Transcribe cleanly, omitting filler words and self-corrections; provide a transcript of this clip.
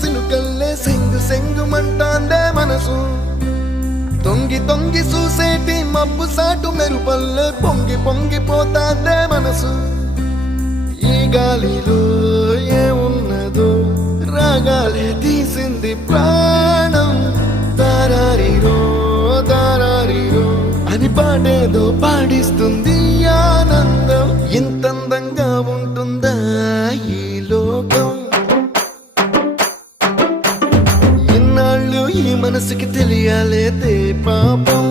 సినుకల్లే సెంగు సెంగుమంటాందే మనసు తొంగి తొంగి చూసేటి మబ్బు సాటు మెరుపల్లే పొంగి పొంగిపోతాందే మనసు ఈ గాలిలో ఏమున్నదో రాగాలే తీసింది ప్రాణం దారారిరో దారారిరో అని పాడేదో పాడిస్తుంది ఆనందం ఇంతందంగా ఉంటుందా ఈ లోకం ఇన్నాళ్ళు ఈ మనసుకి తెలియాలేదే పాపం